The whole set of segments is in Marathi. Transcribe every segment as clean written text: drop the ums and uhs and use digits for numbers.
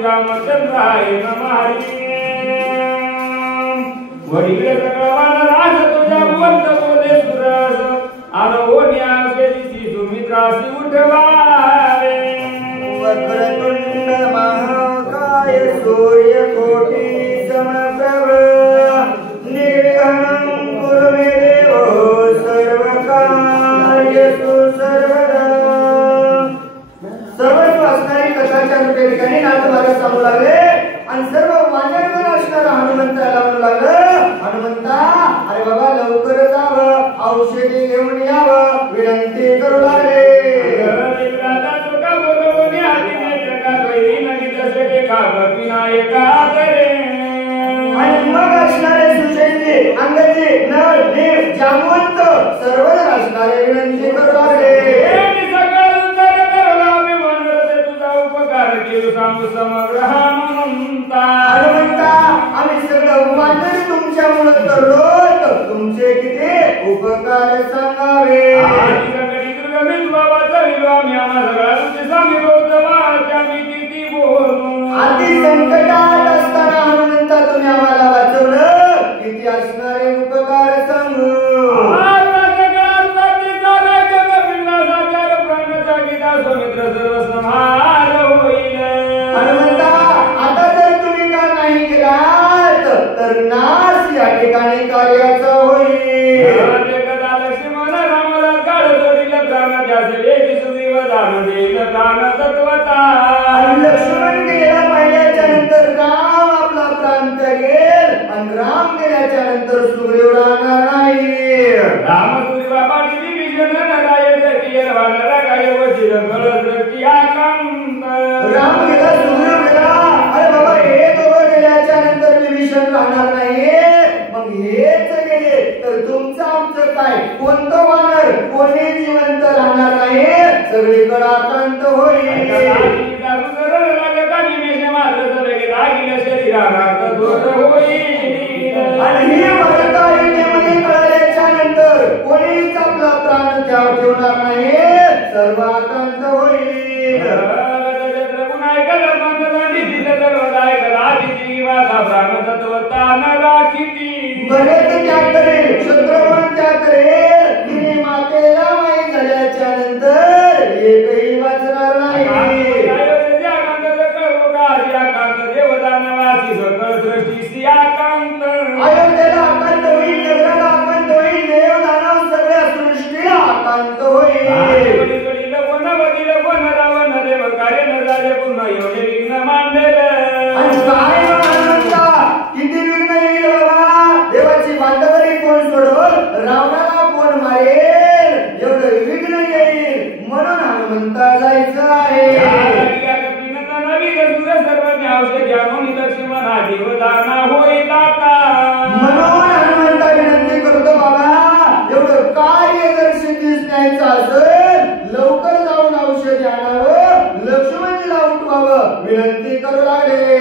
रामचंद्राय नमः वडील सकळवान राज तुझ्या भुवंत बोले सुरस आलोन्या केली सुमित्रासी उठवारे वक्रतुंड महाकाय सूर्यकोटी समप्रभ निर्विघ्नं कुरु मे देव सर्वकार्येषु सर्वदा सर्व असणारी कथाच्या ठिकाणी नाथबारा सांगू लागले आणि सर्व वानरगण असणारा हनुमंताला म्हणू लागलं हनुमंता अरे बाबा लवकर जावं औषधी घेऊन यावं विनंती करू लागले आणि मग असणारे सुशेषजी अंगजी नळ नीळ जामवंत सर्वजण असणारे विनंती करू लागले हनुमंता आम्ही सगळं वानर तुमच्यामुळे करलो तुमचे किती उपकार सांगावे अति संकटात असताना हनुमंता तुम्ही आम्हाला वाचवलं किती असणारे उपकार सांगू हनुमंता आता जर तुम्ही का नाही केलात तर नाश या ठिकाणी कार्याचा होईल लक्ष्मण रामाला काळ जोडील प्राण त्याचे सुग्रीव दान देईल प्राण तत्वता लक्ष्मण गेला पाहिल्याच्या नंतर राम आपला प्राण त्यागेल आणि राम गेल्याच्या नंतर सुग्रीव राहणार नाही राम सुग्रीवा पाठी विभीषण राय तीर वानरा काय वजीर गळद्रती आकांत राम गेला सुग्रीव गेला अरे बाबा हे दोघं गेल्याच्या नंतर विभीषण राहणार नाही मग हेच गेले तर तुमचं आमचं काय कोणतं वानर कोणी जिवंत राहणार नाही सगळीकडे आकांत होईल आणि ही वार्ता युद्धेमध्ये कळल्याच्या नंतर कोणीच आपला प्राण त्याग ठेवणार नाही सर्व आकांत होईल बरेच त्याग करेल शत्रुघ्न त्याग करेल तिने मातेला माहीत झाल्याच्या नंतर एकही वाचणार नाही अयोध्येला आकांत होईल नगराला आकांत होईल देव दानव सगळ्या सृष्टीला आकांत होईल आणि काय म्हणता किती विघ्न येईल बाबा देवाची बांधवरी कोण सोडवल रावणाला कोण मारेल एवढं विघ्न येईल म्हणून हनुमंता जायचं आहे म्हणून हनुमंता विनंती करतो बाबा एवढं कार्य जर सिद्धीस न्यायचं असेल लवकर जाऊन औषध आणावं लक्ष्मणजीला उठवावं विनंती करू लागले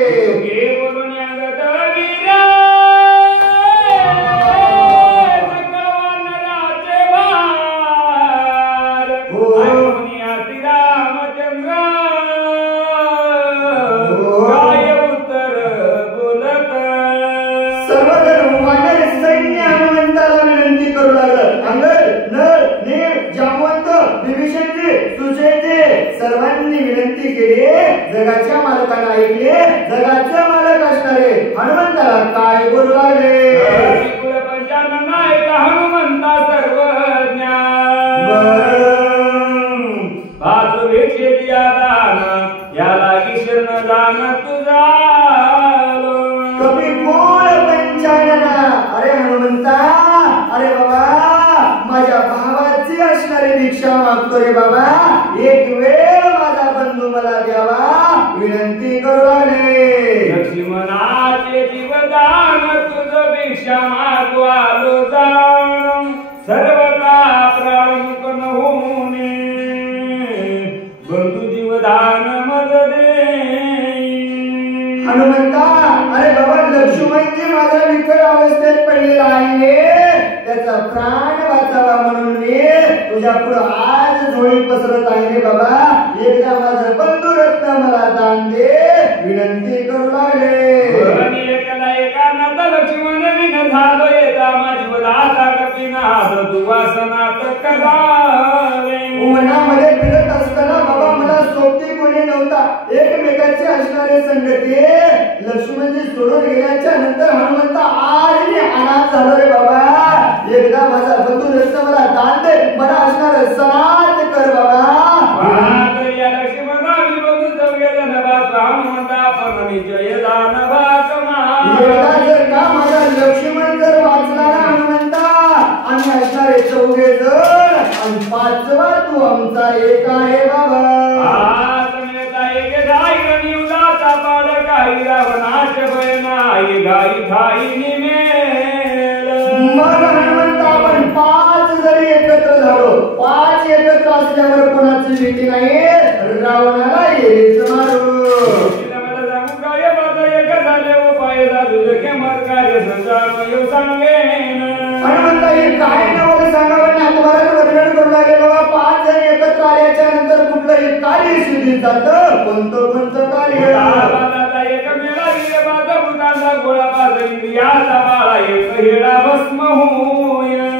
सर्वांनी विनंती केली जगाच्या मालकाला ऐकले जगाचे मालक असणारे हनुमंताला काय बोलू लागले हनुमंता सर्वज्ञ याला ईश्वर दान तुझा कवी कोण पंचानना अरे हनुमंता अरे बाबा माझ्या भावाची असणारी भिक्षा मागतो रे बाबा एक वेळ माझा बंधू मला द्यावा विनंती करू लागले लक्ष्मणाचे जीवदान तुझ भिक्षा मागू आलो जाण सर्वदा प्राणमुख होऊने बंधू जीवदान मद दे हनुमंता अरे बाबा लक्ष्मणजी माझा विकट अवस्थेत पडलेला आहे त्याचा प्राण वाचावा म्हणून मी तुझ्या पुढे आज झोळी पसरत आहे रे बाबा एकदा माझं बंधू रत्न मला दान दे विनंती एकमेकांची असणारे संगती लक्ष्मणजी सोडून गेल्याच्या नंतर हनुमंत आजही अनाथ झालो रे बाबा. एकदा माझा बंधू रत्न मला दान दे, मला असणार सनात कर बाबा. एकदा जर का माझा लक्ष्मण जर वाचला ना हनुमंता, आम्ही असणारे 4 जण आणि 5वा तू आमचा एक आहे बाबा. मग हनुमंता आपण 5 जरी एकत्र झालो, 5 एकत्र असल्यावर कोणाची भीती नाही, रावणाला येच मारू. हनुमंता हे काय नवं सांगावं ना, तुम्हाला वर्णन करू लागले बाबा. 5 जण एकत्र आल्याच्या नंतर कुठलंही कार्य सिद्धीत जातं. कोणतं कार्य?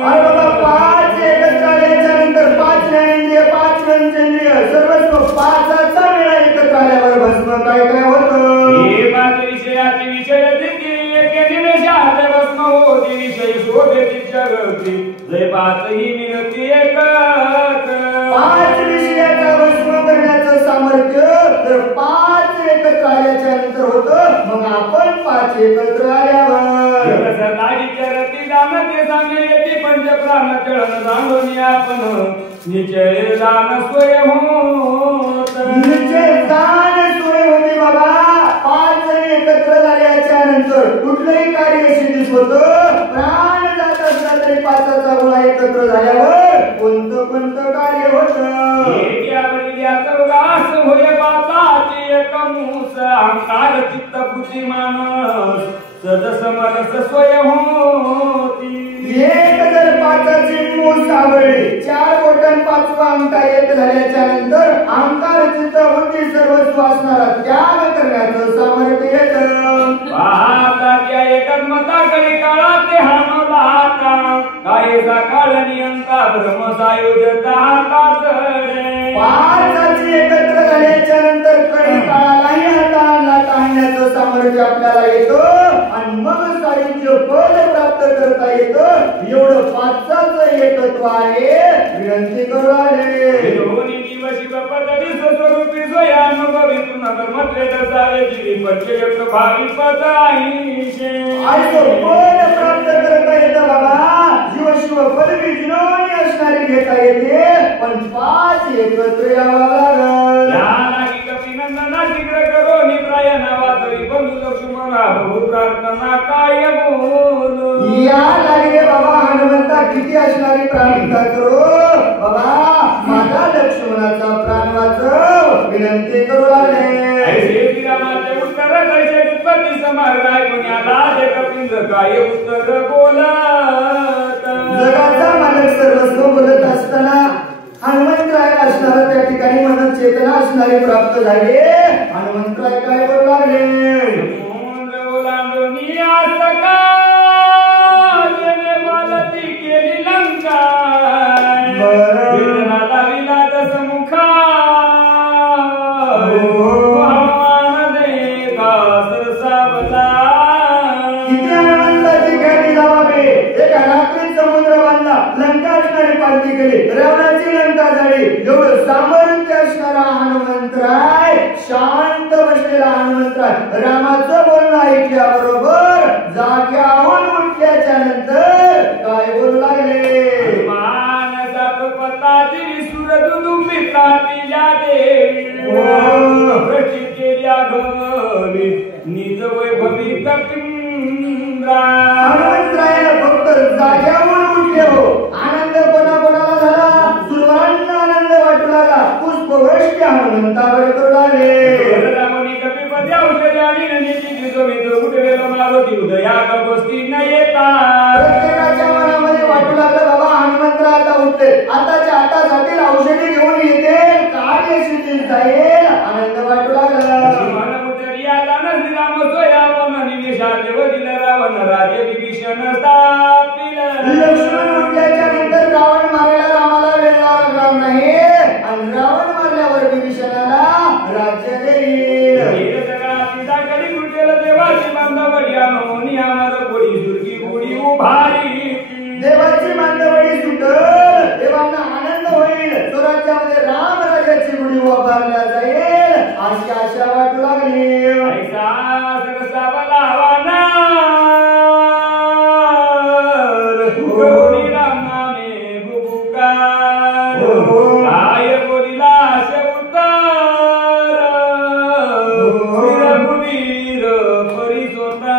अरे बाबा 5 एकत्र आल्याच्या नंतर 5 ज्ञानेंद्रिय, 5 पंचेंद्रिय, सर्वस्व 5चा मेळा एकत्र आल्यावर भस्म काय काय होतं? पाच विषयाचा भस्म करण्याचं सामर्थ्य जर 5 एकत्र आल्याच्या नंतर होतं. मग आपण 5 एकत्र आल्यावर निश्चय दान स्वयं होते बाबा. 5 जण एकत्र झाल्याच्या नंतर कुठलंही कार्य सिद्धीत होतं. प्राण जात असला तरी 5चा गोळा एकत्र झाल्यावर कोणतं कार्य होतं? अहंकार चित्त बुद्धी मानस सदसमरस स्वयं होती. एक जर 5ची मूस आवडली, 4 बोटं 5वा अंगठा एक झाल्याच्या नंतर अहंकार चित्त बुद्धी सर्वस्व असणारा त्याग करण्याचं सामर्थ्य येतं. पाहता त्या एकमताकडे काळा ते हाणवला हाता, कायचा काळ नियंता ब्रह्मसायुधता हाताचडे. 5ची एकत्र झाल्याच्या नंतर कळी काळालाही हाता आणला ताणण्याचं सामर्थ्य आपल्याला येतं आणि मग सायुज्य पद प्राप्त करता येतं. एवढं 5चं एकत्व आहे. विनंती करू लागले दोन्ही दिवशी पदवी स्वरूपी स्वयानुभवितून म्हटले तसावे जीवी पंचयक भावी पद आईशे. पद प्राप्त करता येतं बाबा. जीव शिव पदवी जिनोनी असणारी घेता येते, पण 5 एकत्र यावं लागल. या लागी कपिनंदना शीघ्र करो निप्राय नावातरी बंधू लक्ष्मणा बहु प्रार्थना काय बोलू. या लागले बाबा हनुमंता किती असणारी प्रार्थना करू बाबा. माझा लक्ष्मणाचा प्राण वाचव विनंती करू लागले. ऐसे श्रीरामाचे उत्तर कैसे उत्पत्ती समाराय पुण्याला जे कपिंद्र काय उत्तर बोलत. जगाचा मालक सर्वस्व बोलत असताना हनुमंतराय असणारा त्या ठिकाणी मन चेतना असणारी प्राप्त झाली. हनुमंतराय काय बोलू लागले? केली लंका मुखा किती आनंदाची खेळी जावावे. एका रात्री समुद्र बांधला, लंका असणारी पालती केली, रावणाची लंका झाली. एवढं सामर्थ्य असणारा हनुमंतराय, शांत बसलेला हनुमंतराय रामाचं बोलणं ऐकल्याबरोबर जाग्याहून उठल्याच्या नंतर काय बोलू लागले? मानसात पताची विसुर दुदुंबी काटिल्या देवी केल्या घरी निज वैभवी कपिंद्रा. हनुमंतराय फक्त जाग्याहून उठले हो. आनंद कोणाला झाला? सुरवांना आनंद वाटू लागला. पुष्पवृष्टी हनुमंतावर करू लागले. रामनी कपिपती औषधी आणि नदीची दिसो उठलेलो मारुती उदया गोष्टी न येता. प्रत्येकाच्या मनामध्ये वाटू लागलं बाबा हनुमंतराय आता उठले, आताच्या आता जातील, औषधी घेऊन येते, कार्य सिद्धीत जाईल. आनंद वाटू लागला. श्रीराम स्वयापन निमिषाचे वडील रावण राजे विभीषण स्थापिल. लक्ष्मण उठल्याच्या नंतर रावण मारायला रामाला वेळ लागणार नाही आणि रावण मारल्यावर विभीषणाला राज्य देईल. येईल जगाची साखरी तुटेल देवाची बांधवडी आणून आम्हाला गोडी सुरकी गोडी उभारी देवाची बांधवडी सुटल देवांना आनंद होईल स्वराज्यामध्ये राम राजाची गुढी उभारल्या जाईल अशी आशा वाटू लागली ऐसा सरसा बलावाना गौरी राम नामे बुबुकार काय बोलिला असे उत्तर रघुवीर परिसोता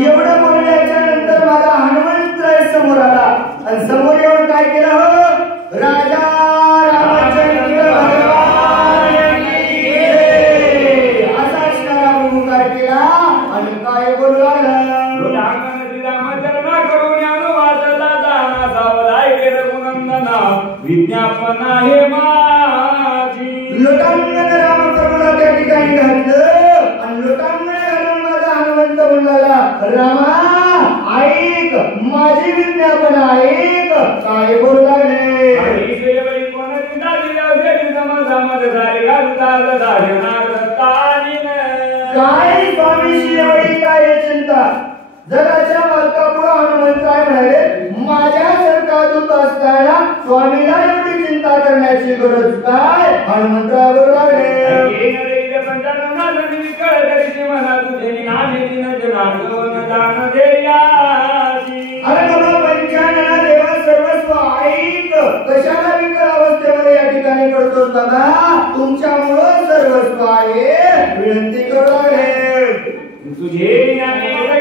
एवढं बोलल्याच्या नंतर माझा हनुमंत समोर आला आणि समोर येऊन काय केलं हो राजा रामचंद्र भगवान की जय असा इशारा पुकार केला आणि काय बोलू लागला विज्ञापना हे माझी लोटांगण रामकरुणा त्या ठिकाणी घातलं आणि लोटांगण घालून माझा हनुमंत बोलला रामा ऐक माझी विज्ञापना ऐक काय बोलू लागले काय स्वामीशी एवढी काय चिंता जगाच्या मालकापुढे हनुमंतराय म्हणाले माझ्यासारखा दूत असताना स्वामीला एवढी चिंता करण्याची गरज काय हनुमंतराय बोलू लागले अरे बाबा पंचानना देवा सर्वस्व ऐक कशाला विकळ अवस्थेमध्ये या ठिकाणी पडतोस बाबा तुमच्यामुळं सर्वस्व आहे विनंती करू लागले तुझे नामे आगाल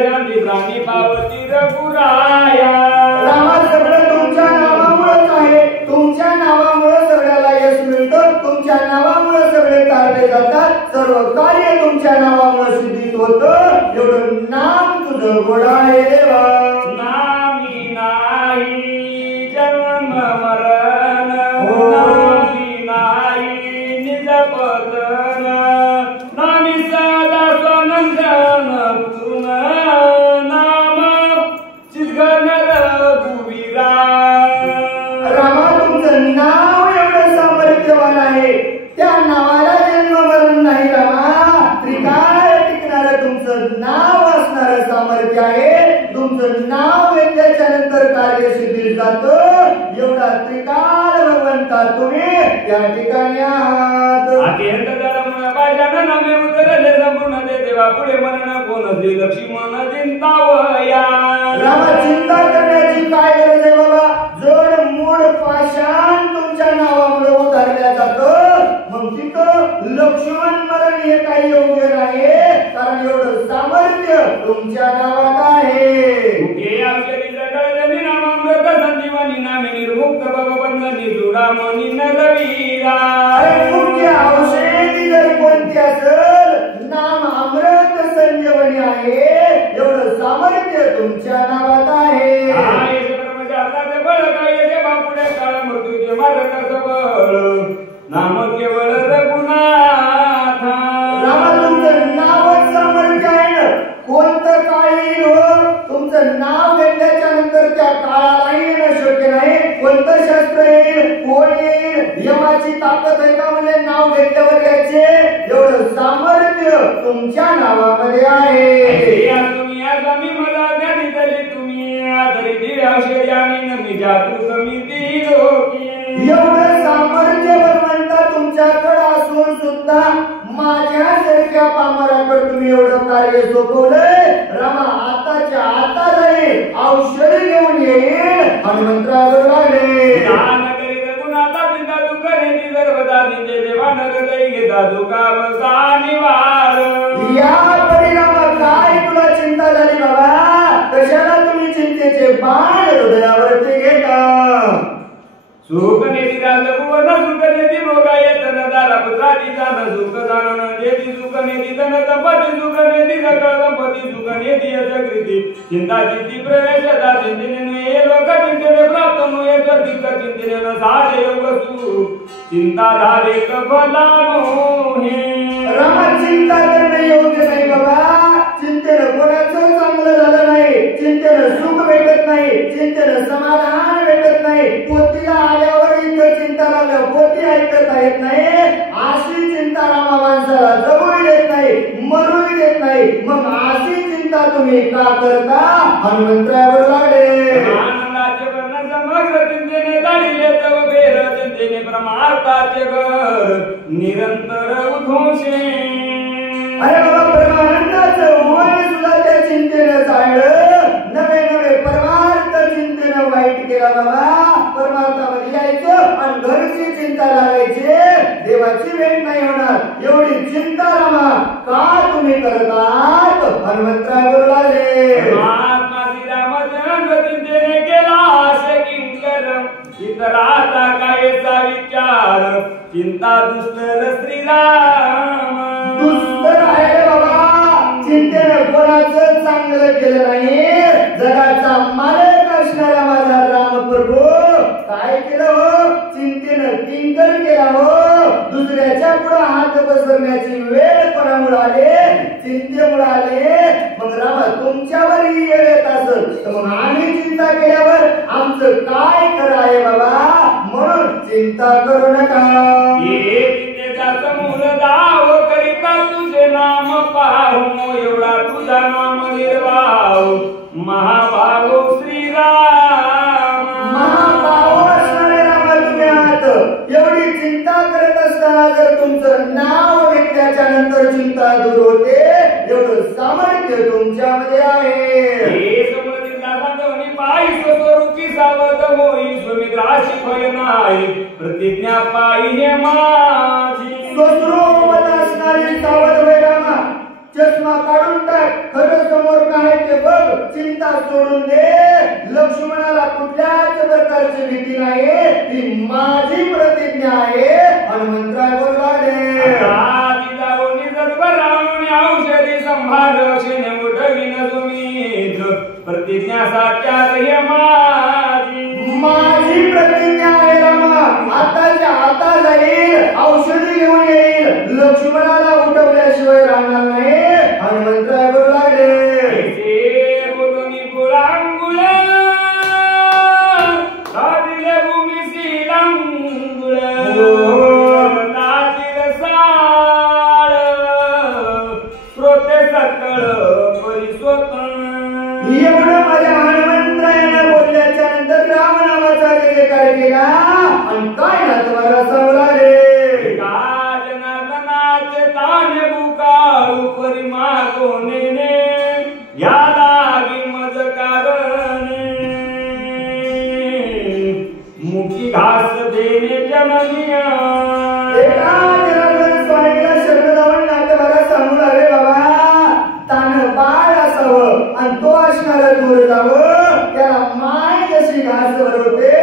शांती प्राणी पावती रघुराया रामा सगळं तुमच्या नावामुळेच आहे तुमच्या नावामुळे सगळ्याला यश मिळतं तुमच्या नावामुळे सगळे कार्य जातात सर्व कार्य तुमच्या नावामुळे सिद्धित होतं एवढं नाम तुझं गोड आहे देवा नामी नाही जन्म मरण नामी नाही निज पतन नामी सदा स्वानंदन पूर्ण नाम चिद्घन रघुवीरा रामा तुमचं नाव एवढं सामर्थ्यवान आहे त्या नावाला जन्म मरण नाही रामा त्रिकाळ टिकणारं तुमचं नाव असणारं सामर्थ्य आहे तुमचं नाव घेतल्याच्या नंतर कार्यसिद्धी जातं एवढा त्रिकाळ भगवंता तुम्ही त्या ठिकाणी आहात अत्यंत धर्म बाजान नामे उतरले संपूर्ण ते देवा पुढे मरण कोण श्री लक्ष्मण चिंतावया रामा चिंता करण्याची काय गरज आहे बाबा जड मूळ पाषाण तुमच्या नावामुळे उतारल्या जातं मग तिथं लक्ष्मण मरण हे काही योग्य नाही कारण एवढं सामर्थ्य तुमच्या नावात आहे संजीवनी नामे निर्मुक्त भगवंतनी जुडामणी नरवीरा मुख्य औषधी जर कोणती असेल नाम अमृत संजीवनी आहे एवढं सामर्थ्य तुमच्या नावात आहे बळ काय बापुढे काळ मृत्यूचे मार्ग बळ नाम केवळ रघुनाथ रामा तुमचं नावच सामर्थ्य आहे ना कोणतं काळ येईल हो तुमचं नाव घेतल्याच्या नंतर त्या काळालाही येणं शक्य नाही कोणतं शास्त्र येईल कोण येईल यमाची ताकद आहे का म्हणजे नाव घेतल्यावर यायचे एवढं सामर्थ्य तुमच्या नावामध्ये आहे तुम्ही आगामी मला ज्ञानी तरी तुम्ही आदरी दिव्याशे आणि नमी जातू समिती लोकी एवढं सामर्थ्य भगवंता तुमच्याकडे असून सुद्धा माझ्यासारख्या पामराकडे तुम्ही एवढं कार्य सोपवलंय रामा आताच्या आता जाईल औषध घेऊन येईल हनुमंतरावर लागले दान करीत गुणाचा चिंता तू करेची सर्वदा दिंजे देवा नगर घेता दुखावसा निवार या परिणामा काय तुला चिंता झाली बाबा कशाला तुम्ही चिंतेचे बाण हृदयावरती घेता सुख नेती जात भुवन सुख नेती भोगा येतन दारा पुत्राची जाण सुख जाणन नेती सुख नेती धन संपत्ती सुख नेती सकळ संपत्ती सुख नेती यशकृती चिंता चित्ती प्रवेश दा चिंतने हे लोक चिंतने प्राप्त नो हे सर्विक चिंतने साधे वस्तू चिंता धारे कफला मोहे रामा चिंता करणे योग्य नाही बाबा चिंतेनं कोणाचं चांगलं झालं नाही, चिंतेनं सुख भेटत नाही, चिंतेनं समाधान भेटत नाही, पोतीला आल्यावर इथं चिंता लागल्या पोती ऐकता येत नाही, अशी चिंता रामा माणसाला जवळ येत नाही, मरून देत नाही. मग अशी चिंता तुम्ही का करता? हनुमंतरावर लागले आनंदाचे वर्ण समग्र चिंतेने दाढीले तव बेर चिंतेने परमार्थाचे घर निरंतर उद्घोषे. अरे बाबा परमानंदाचं मन सुद्धा त्या चिंतेनं जाळलं, नवे नवे परमार्थ चिंतेनं वाईट केला. बाबा परमार्थामध्ये यायचं आणि घरची चिंता लागायची, देवाची भेट नाही होणार एवढी चिंता रामा का तुम्ही करतात? हनुमंतरावर लागले महात्मा श्रीरामचंद्र चिंतेने केला असे किंकर इतराचा कायचा विचार चिंता दुस्तर श्रीराम. दुस्तर आहे रे बाबा, चिंतेनं कोणाचं चांगलं केलं नाही. जगाचा मालक असणारा माझा रामप्रभू काय केलं हो? चिंतेनं किंकर केला हो. दुसऱ्याच्या पुढे हात पसरण्याची वेळ कोणामुळे आले? चिंतेमुळे आले. मग रामा तुमच्यावरही वेळ येत असत तर मग आम्ही चिंता केल्यावर आमचं काय खरं आहे बाबा? म्हणून चिंता करू नका. मूल दाव करिता तुझे नाम पाहू एवढा तुझा नाम निर्वाह महाभागो श्रीराम. महाभाव असणारे रामा तुम्ही आहात. एवढी चिंता करत असताना जर तुमचं नाव घेतल्याच्या नंतर चिंता दूर होते, एवढं सामर्थ्य तुमच्यामध्ये आहे. पायी स्वरूपी सावध होई सुमित्राशी भय नाही प्रतिज्ञा पायी माझी. स्वस्वरूपात असणारी सावध होय रामा, चष्मा काढून टाक, खरं समोर काय ते बघ, चिंता सोडून दे. लक्ष्मणाला कुठल्याच प्रकारची भीती नाही, ती माझी प्रतिज्ञा आहे. हनुमंतरावर लागले औषधी संभाषणे उठविन तुम्ही प्रतिज्ञा साक्षात हे माझी. माझी प्रतिज्ञा आहे रामा, आताच्या आता जाईल, औषधी घेऊन येईल, लक्ष्मणाला उठवल्याशिवाय राहणार नाही. हनुमंतरावर लागले बोलून गुळांगुळ दिले भूमीशी लांगुळ नातील साळ श्रोते सकळ परिस्वत. एवढं माझ्या हनुमंतरायानं बोलल्याच्या नंतर राम नावाचा जयकार केला आणि काय ना तुम्हाला सांगला रे जनार्दनाचे ताने बुकाळू परिमागो नेने या लागी मज कारणे मुखी घास देणे जननिया. एका जनार्दन स्वामीला शरण जाऊन नातवाला सांगू लागले बाबा तान बाळ असावं आणि तो असणारा दूर जावं, त्याला माय जशी घास भरवते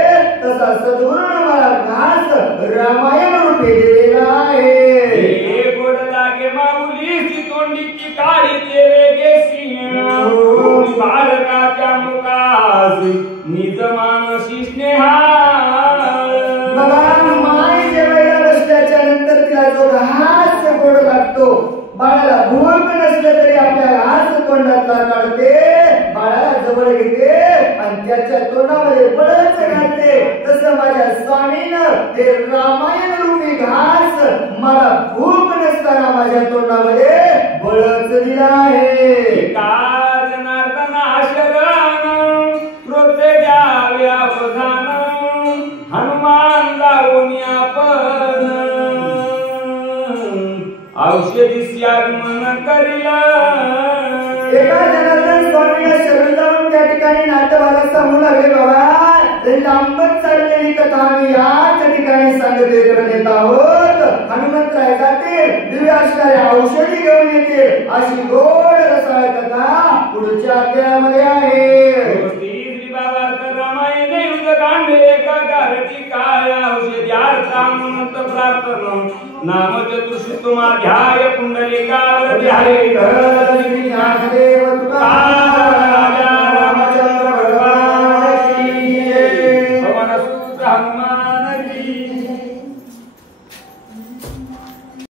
तसा सद्गुरूनं मला घास रामायण रूपी दिलेला आहे. गोड लागे माऊलीची तोंडीची काळी ते वेगेसी बालकाच्या मुखासी निज मानसी स्नेहाळ. बाबा माय जेवायला बसल्याच्या नंतर तिला जो घास गोड लागतो, बाळाला भूक नसलं तरी आपल्या घास तोंडातला काढते, बाळाला जवळ घेते आणि त्याच्या तोंडामध्ये बळच घालते. तसं माझ्या स्वामीनं ते रामायण रूपी घास मला भूक नसताना माझ्या तोंडामध्ये बळच दिला आहे. का जनार्दना शरण रोते द्यावे अवधान हनुमान जाऊन आपण औषधी आगमन करिला. एका जनार्दन स्वामीला शरण जाऊन त्या ठिकाणी नातवाला सांगू लागले बाबा लांबच चाललेली कथा आम्ही याच ठिकाणी सांगते करत येत आहोत. हनुमंतराय जातील, दिव्य असणाऱ्या औषधी घेऊन येतील, अशी गोड रसाळ कथा पुढच्या अध्यायामध्ये आहे. रामायण युद्धकांड एका गारटी काय औषधी अर्थानंत प्रार्थना नाम चतुर्षी तुम्हा ध्याय पुंडलिकावर ध्याय देव तुका